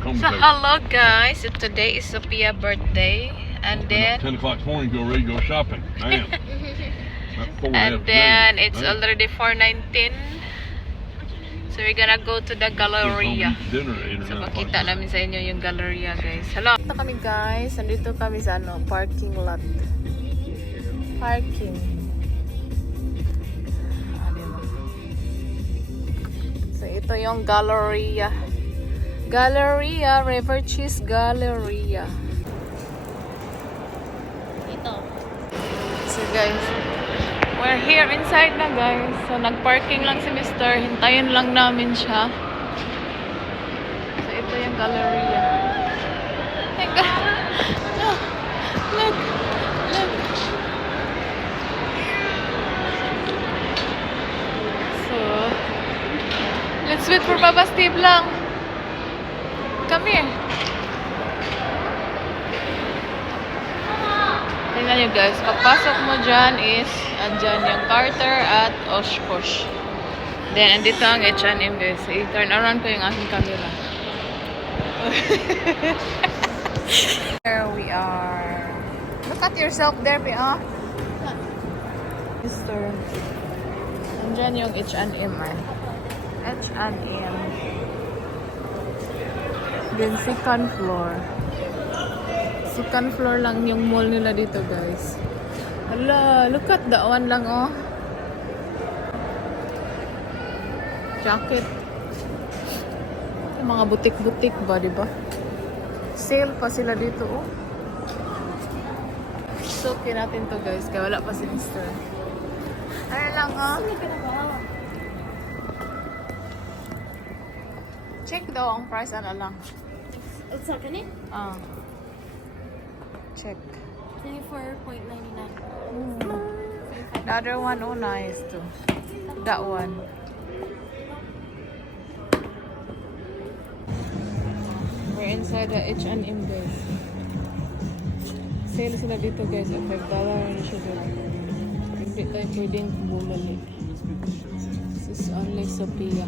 So hello guys, so today is Sophia birthday, and then 10 o'clock morning, go ready, go shopping. Man. and then it's already 4:19. So we're gonna go to the Galleria. So makita namin sa inyo yung Galleria guys. Hello. Dito kami guys, nandito kami sa parking lot. Parking. Diba? So ito yung Galleria. Galleria, River Cheese Galleria. Ito. So guys, we're here inside na guys. So nag-parking lang si Mr. Hintayin lang namin siya. So ito yung Galleria. Thank God. No. Look. Look. So, let's wait for Papa Steve lang. Come here. Tingnan nyo guys, pagpasok mo dyan is andyan yung Carter at Oshkosh. Then, andito ang H&M guys. I-turn around ko yung aking camera. There we are. Look at yourself there, Pia. Mister. Andyan yung H&M eh. H&M. Then second floor. Second floor lang yung mall nila dito guys. Hala, look at that one lang oh. Jacket. Yung mga butik-butik ba, diba? Sale pa sila dito oh. Suki natin to guys, kaya wala pa si Mr. Ano lang oh. Check daw ang price, ano lang. It's not gonna? Check. 24.99. The other one, oh nice too. That one. We're inside the H&M guys. Sale sila dito guys. At $5 na siya dito. Hindi tayo pwedeng bumalik. This is only Sophia.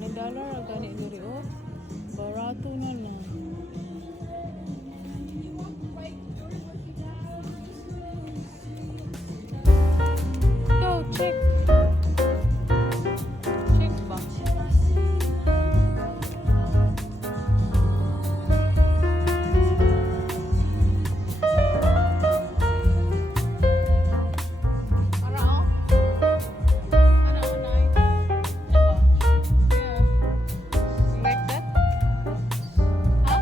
$9 gani diri oh. Barato na lang. Go, check. Check ba? Para oh. Ano nice. Diba? Yeah. You like that? Huh?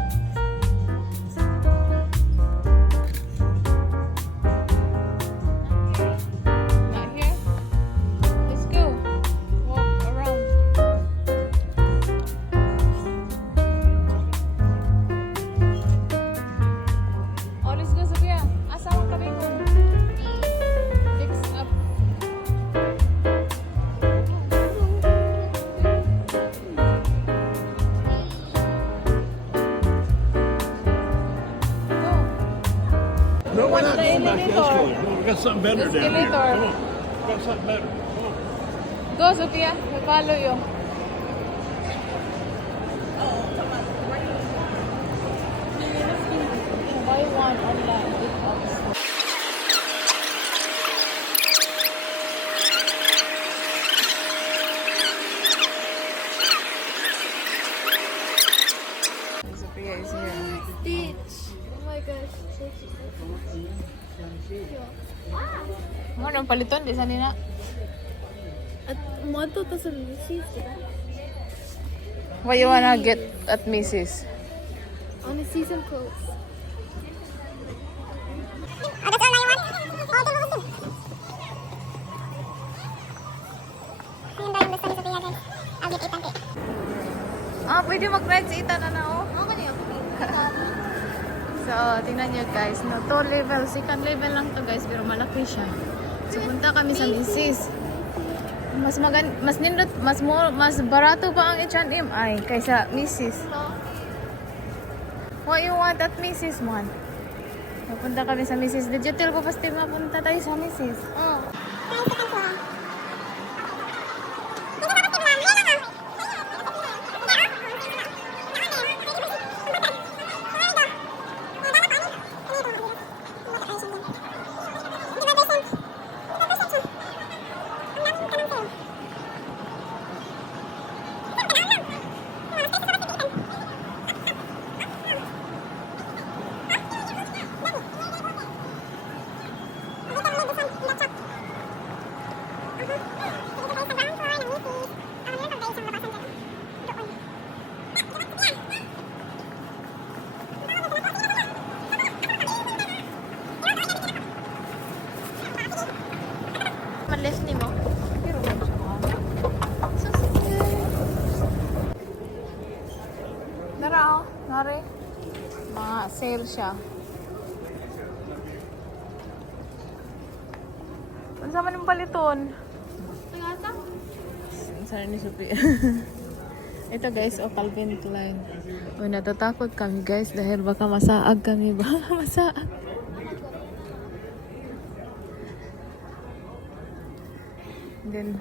Not here? Let's go. Walk around. Oh, let's go, Sophia. Asawa kami ko. Fix up. Go. No, we're What's not the going back to elevator? escalator. No, we got something better down here. Escalator. Come on. We got something better. Come on. Go, Sophia. We follow you. Buy one online. Big box. Sophia is here. Stitch. Oh my gosh. Mo nang paliton di sa nina. At moto to sa Macy's, diba? What you wanna get at Mrs. On the season clothes. Ah, pwede mag-ride sa Itan na oh. Ako na yun. So, tingnan nyo guys, no, 2 level, second level lang to guys, pero malaki siya. So, punta kami sa Mrs. Mas nindot, mas barato pa ang H&M ay kaysa Mrs. What you want at Mrs. man? Pupunta kami sa Mrs. Did you tell ko Steve mapunta tayo sa Mrs. Oh. Dara, nari. Mga sale siya. Ano sa man yung paliton? Nangata? Sorry ni Sophie. Ito guys, Calvin Klein. O, natatakot kami guys dahil baka masaag kami. Baka masaag. Then,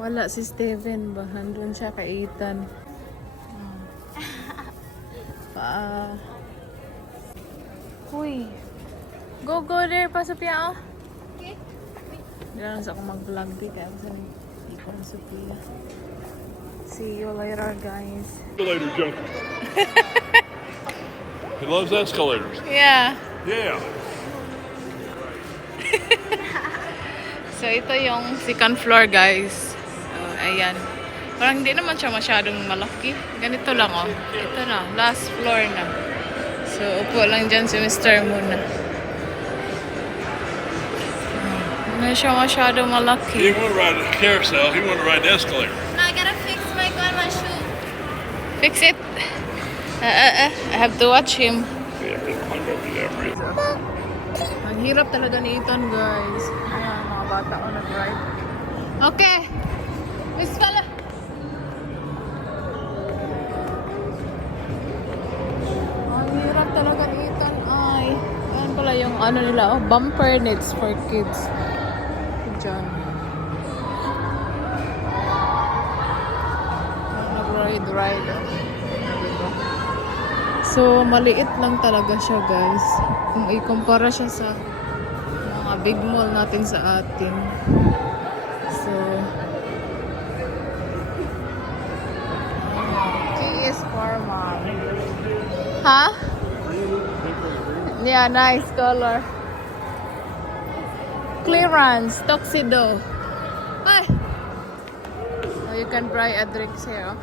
wala si Steven ba? Handun siya kay Ethan. Uy. Go there pa Sophia oh. Okay. Hindi lang sa akong mag-vlog di kaya kasi ikaw ni Sophia. See you later guys. Escalator junkie. He loves escalators. Yeah. Yeah. So ito yung second floor guys. So, ayan. Parang hindi naman siya masyadong malaki. Ganito lang oh. Ito na. Last floor na. So upo lang dyan si Mr. muna. Hindi siya masyadong He malaki. didn't want to ride the carousel. He wanted to ride the escalator. No, I gotta fix my shoe. Fix it. I have to watch him. Yeah, I'm going to do that for you. Ang hirap talaga ni Ethan guys. Ayan, mga bata o nag-ride. Okay. Miss fella. Ang hirap talaga ni Ethan ay. Ayan pala yung ano nila. Oh, bumper nets for kids. Diyan. Nag-ride. Diba? So, maliit lang talaga siya guys. Kung ikumpara siya sa mga big mall natin sa atin. So, K is for mom. Ha? Yeah, nice color. Clearance, tuxedo. Hi. Oh, you can buy a drinks here.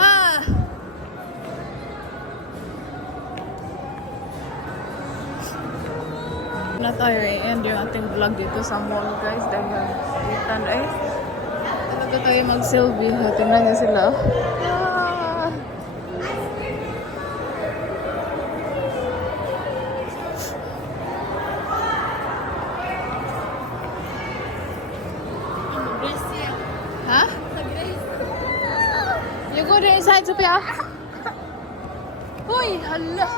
Ah. Na tayo i-end yung ating vlog dito sa mall guys dahil itan ay talaga tayo mag-selfie. Tingnan niyo sila. Ah. Ha? You go there inside, Sophia. Hoy, hala.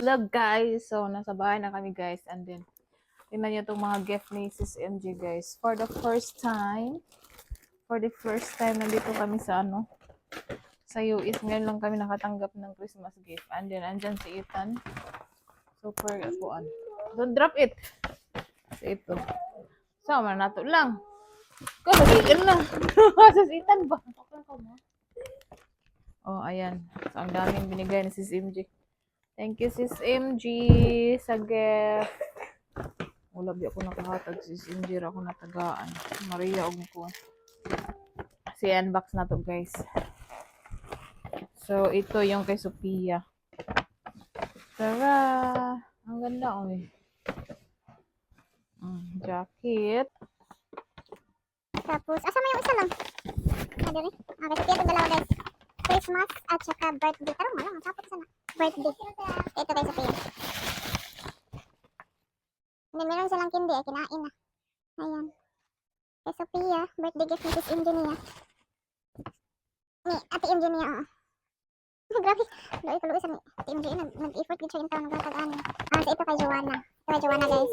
Hello guys, so nasa bahay na kami guys and then tingnan niyo itong mga gift ni Sis MJ guys. For the first time nandito kami sa sa US. Ngayon lang kami nakatanggap ng Christmas gift and then andyan si Ethan. Super kuan. Don't drop it. So ito. So nato lang. Ko sabihin na. Sa Ethan ba? Oh, ayan. So ang daming binigay ni Sis MJ. Thank you, Sis MG, sa gift. Wala bi ako nakahatag, Sis MG, ako natagaan. Maria, og ko. Si unbox na to, guys. So, ito yung kay Sophia. Tara! Ang ganda, oy. Jacket. Tapos, asa may yung isa lang? Ada rin. Okay, Sophia, itong dalawa, guys. Christmas at saka birthday. Pero malang, ang sapot sana. Birthday. Ito kay Sophia. And then meron silang kindi, kinain na. Ayan. Kay Sophia, birthday gift ni Sis Engineer. Ni Ate Engineer, oo. Grabe. Loy kaluwi sa ni Ate Engineer. Nag-effort din siya yung taon nagkakagaan. So ito kay Joanna. Ito kay Joanna, guys.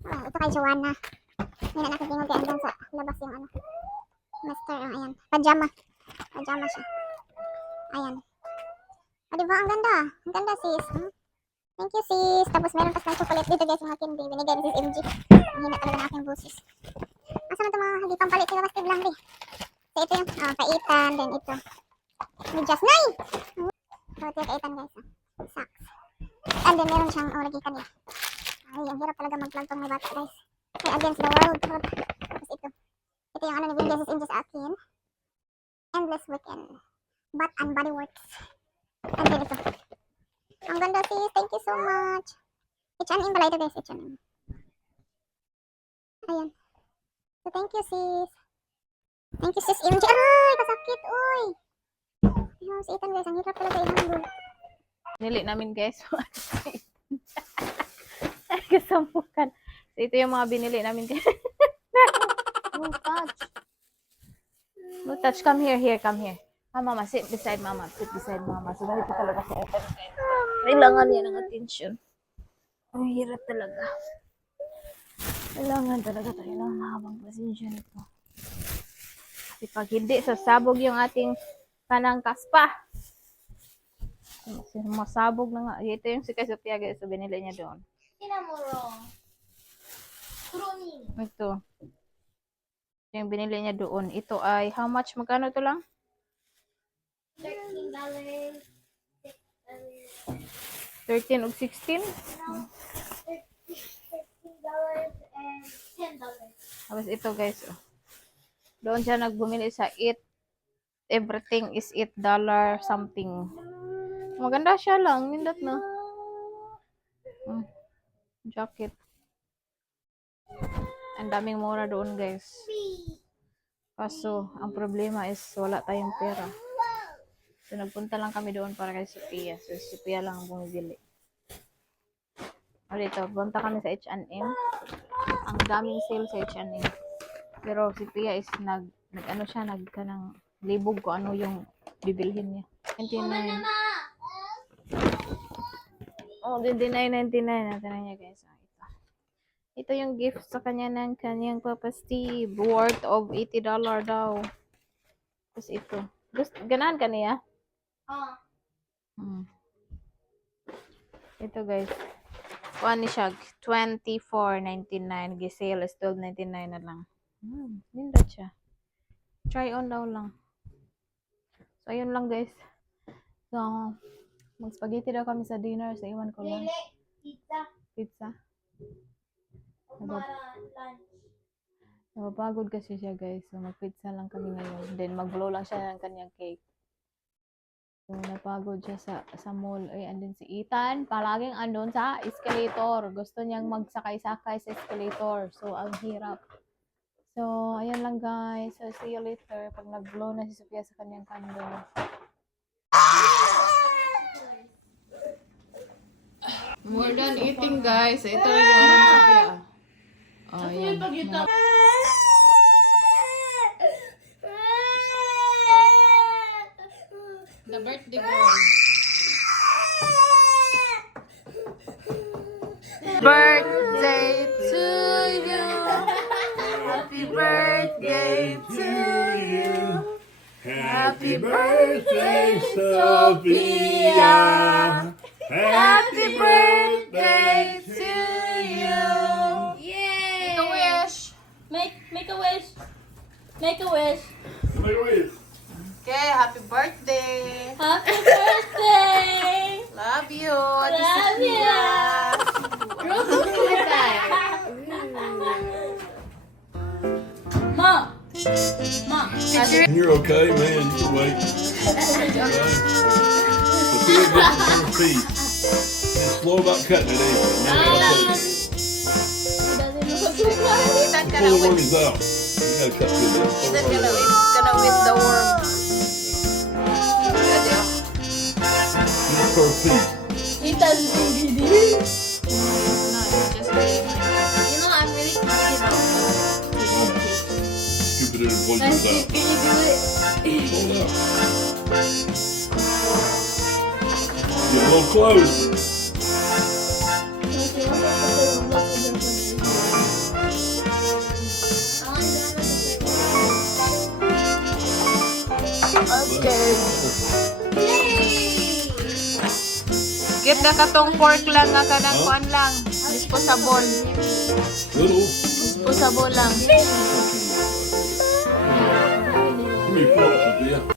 Ito kay Joanna. Hindi na nakikingog kaya hanggang sa labas yung master, ayan. Pajama. Pajama siya. Ayan. Diba? Ang ganda. Ang ganda, sis. Thank you, sis. Tapos meron pa sa chocolate dito, guys, mga candy. Binigay ni Sis MG. Ang hina talaga ng aking busis. Asa na ito mga hindi pampalit sila bastig lang, di. So, ito yung kaitan. Then ito. Ni Just Nay! So, ito yung kaitan, guys. Socks. And then meron siyang lagi kanil. Ay, ang hirap talaga mag-vlog pang may bata, guys. Okay, against the world. Tapos ito. Ito yung ni binigay Sis MG sa akin. Endless Weekend. Bath and Body Works. And then ito. Ang ganda, sis. Thank you so much. H&M pala ito, guys. H&M. Ayan. So, thank you, sis. Thank you, Sis MJ. Ay, kasakit. naman si Ethan guys. Ang hirap talaga i-handle. Nili namin guys. Kasampukan. So, ito yung mga binili namin guys. No touch. No touch. Come here, come here. Mama, sit beside mama. Sit beside mama. So, ganito talaga sa Ethan guys. Kailangan niya ng attention. Ang hirap talaga. Kailangan talaga tayo ng mahabang pasensya nito. Kasi pag hindi, sasabog yung ating kanang kaspa. Masabog na nga. Ito yung si Sophia guys. So, binili niya doon. Ito. Yung binili niya doon. Ito ay, how much? Magkano ito lang? $13. 13 o 16? $13 and $10. Tapos ito guys. Oh. Doon siya nagbumili sa $8. Everything is $8 something. Maganda siya lang. Nindot na. Jacket. Ang daming mura doon guys. Kaso, ang problema is wala tayong pera. So, nagpunta lang kami doon para kay Sophia. So, Sophia lang ang bumibili. O dito, punta kami sa H&M. Ang daming sale sa H&M. Pero si Pia is nag-ano siya, nagkanang libog ko ano yung bibilhin niya. 99. Oh, 29.99 natin niya guys. Ito yung gift sa kanya ng kanyang Papa Steve. Worth of $80 daw. Tapos ito. Ganahan ka niya? Ito guys. Kuha ni siya. $24.99. Gisale is $12.99 na lang. Nindot siya. Try on daw lang. So, ayun lang guys. So, mag-spaghetti daw kami sa dinner. So, iwan ko lang. Pizza. Lunch. Napapagod kasi siya guys. So, mag-pizza lang kami ngayon. Then, mag-blow lang siya ng kanyang cake. So, napagod siya sa mall. Ay, andun si Ethan. Palaging andun sa escalator. Gusto niyang magsakay-sakay sa escalator. So, ang hirap. So, ayan lang guys. So, see you later. Pag nag-blow na si Sophia sa kanyang candle. More than eating guys. Ito rin yung ano ni Sophia. Oh, yan. The birthday girl. Birthday to you. Happy birthday to you. Happy birthday, Sophia. Happy birthday to you. Yay! Make a wish. Make a wish. Make a wish. Make a wish. Okay, happy birthday. Happy birthday. Love you. Love you. Mom. Mom. You're okay, man. You can wait. Sophia gets the first piece. It's slow about cutting it, ain't it? Ethan Pull the wormies out. You gotta cut through this. Ethan gonna with the worm. Just first piece. Ethan's DVD. No, it's just you know, I'm really Scoop it in and pull yours out. Can you do it? Pull it out. Get a little close. Okay. Get na katong pork lang nga kanang kuan lang. Disposable. Little. Disposable lang. Three forks, Sophia.